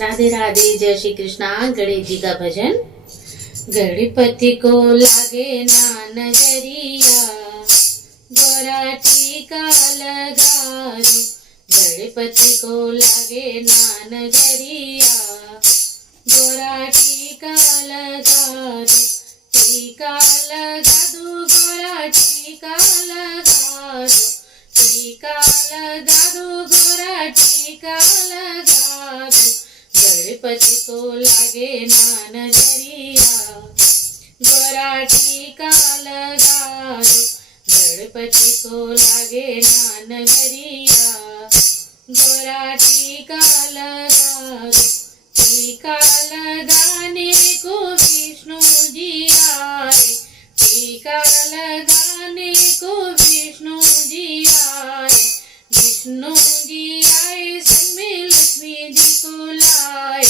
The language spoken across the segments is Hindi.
राधे राधे, जय श्री कृष्णा। गणेश जी का भजन। गणपति को लागे ना नजरिया, गोरा टीका लगा दो। गणपति को लागे ना नजरिया, गोरा टीका लगा दो। टीका लगा दो, गोरा टीका लगा दो। टीका लगा दो, गोरा टीका लगा दो। गणपति को लागे ना नजरिया, गोरा टीका लगा दो। गणपति को लागे ना नजरिया, गोरा टीका लगा दो। टीका लगाने को विष्णु जी आए, टीका लगाने को विष्णु जी आए। विष्णु जी आए, संग में लक्ष्मी जी को लाए।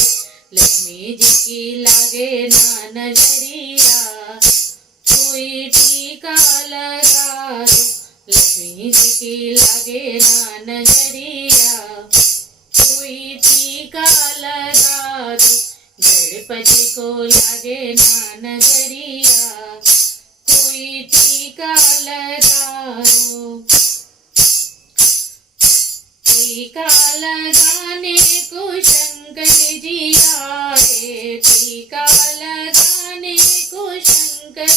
लक्ष्मी जी की लागे ना नजरिया, कोई टीका लगा दो। लक्ष्मी जी की लागे ना नजरिया, कोई टीका लगा दो। गणपति को लागे ना नजरिया, कोई टीका लगा दो। टीका लगाने को शंकर जी आए, टीका लगाने को शंकर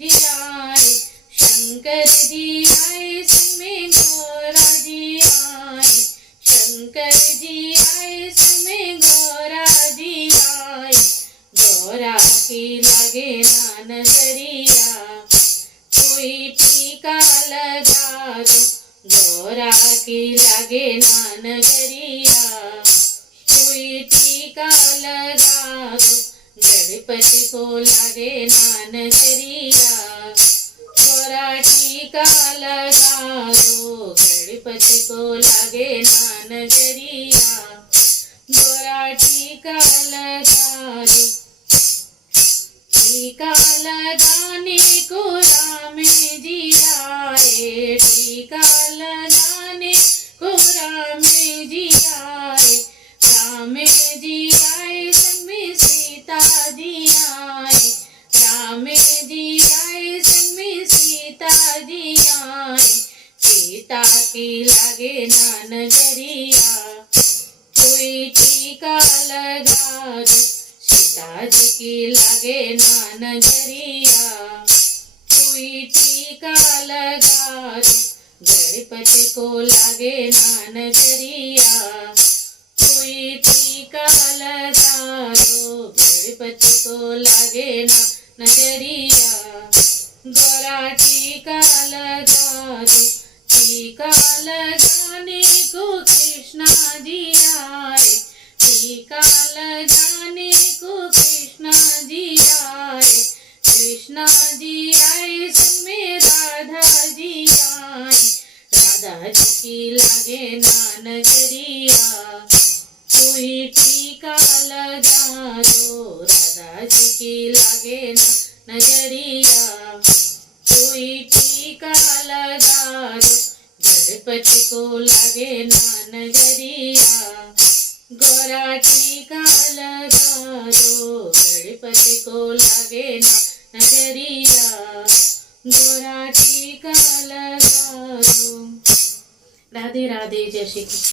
जी आए। शंकर जी आए, संग में गौरा जी आए। शंकर जी आए, संग में गौरा जी आए। गौरा की लागे ना नजरिया, कोई टीका लगा दो। गौरा की लागे ना नजरिया, कोई टीका लगा दो। गणपति को लागे ना नजरिया, गोरा टीका लगा दो। गणपति को लागे ना नजरिया, गोरा टीका लगा दो। टीका लगाने को राम जी आए, टीका लगाने को राम जी आए। राम जी आए, संग में सीता जी आए। राम जी आए, संग में सीता जी आए। सीता की लागे ना नजरिया, कोई टीका लगा दो। सीता जी की लागे ना नजरिया, कोई टीका लगा दो। गणपति को लागे ना नजरिया, कोई टीका लगा दो। गणपति को लागे ना नजरिया, गोरा टीका लगा दो। टीका लगाने को कृष्णा जी आए, टीका लगाने को कृष्णा जी आए। कृष्णा जी आए, संग में राधा जी आए। राधा जी की लागे ना नजरिया, कोई टीका लगा दो। राधा जी की लागे ना नजरिया, कोई टीका लगा दो। गणपति को लागे ना नजरिया, गोरा टीका लगा दो। गणपति को लागे ना नजरिया, गोरा टीका लगा दो। राधे राधे, जय श्री कृष्ण।